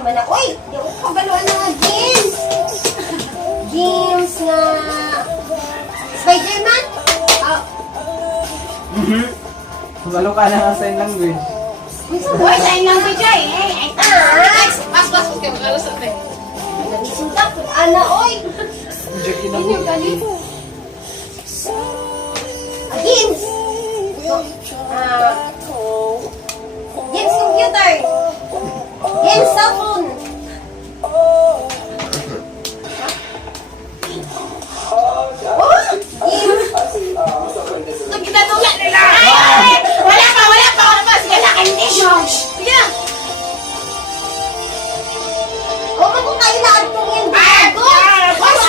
naman ako. Uy! Di ako kabaluan ng mga games. Games nga... Spider-Man? Kumalo ka na nga sign language. Uy, sign language ay. Mas kayo magalusot eh. Nagisudak. Ana, oy! Jackie na Hindi mo. yung galing. Games! Games computer! Games cellphone! Ito ginatulak nila. Wala pa. Sige na, hindi. Sige na. O, magkakain na itong yung bago! Pas!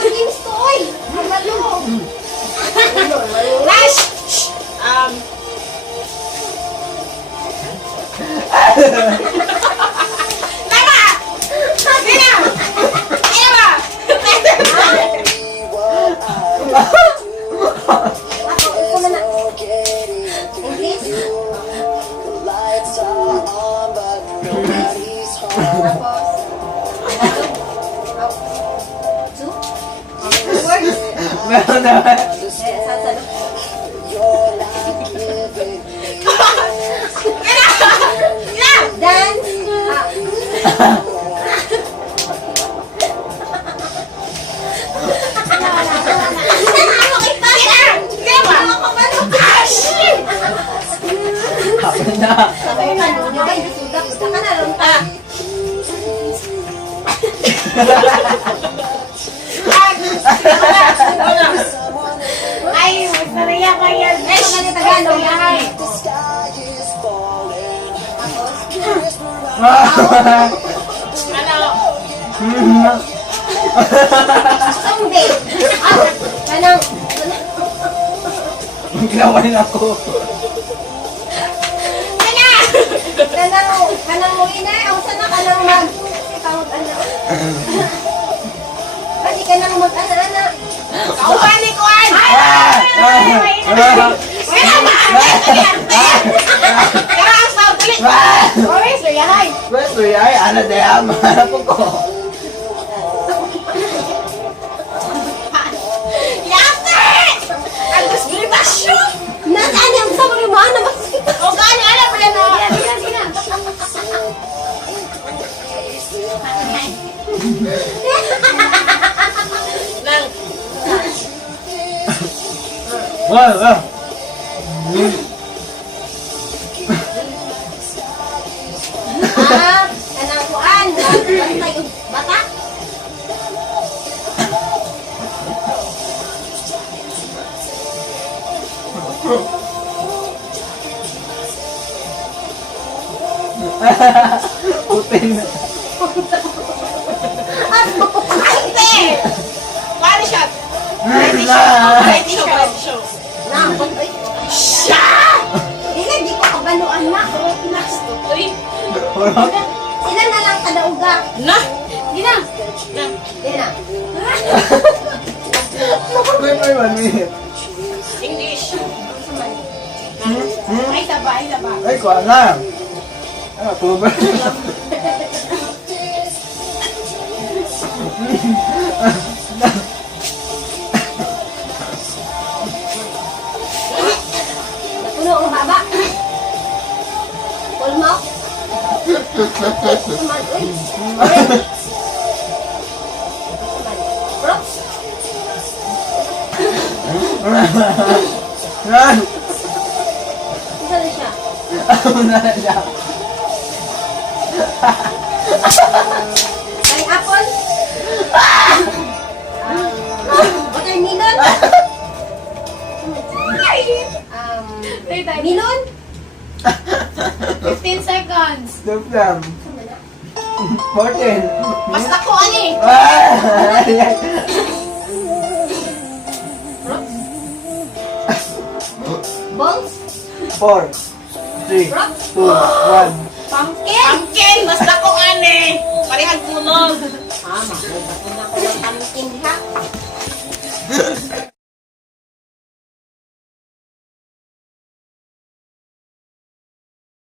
Games to, oy! Magalo! Rush. Tama. Sige na. Sige na. Ako, ito na na. English? Words? Meron naman. Dance? Ako na. Ay, masaraya ka yan. Eh, mga Tagalog, yahay. Ano? Someday. Kanang, Ginawain ako. kanang mo ina, ang sana kanang mag-ana. Kasi kanang mag-ana-ana. Kaupani ko an. Kaya ang sound ulit. Oy, suyahay. Pwesto ay, ala daya, mahanap ko. Yate! Ang gusto ni Basyo. Nasaan yung sa mga mana mas O gani, alam mo na na. Sige. Nang. Wow. kanang kuan, bantay yung bata. Putin. Ate! Body shot. Ready show. Nambot, oy. Siya! Di ko kabaluan na. Last to three. Sila na lang kadauga. Na! Gina! Na! Di na. Wait, 1 minute. English. Ay, taba. Ay, kuha na. Ano, tuba. Puno ang baba. Pulmok. Tuman, uy. Brooks. Yan. Isa na siya. Ano na siya? Pineapple. Watermelon. Melon. 15 seconds. Stop lang. 14. Basta ko, ani. Balls. 4, 3, 2, 1. Pumpkin. Basta ko, ani.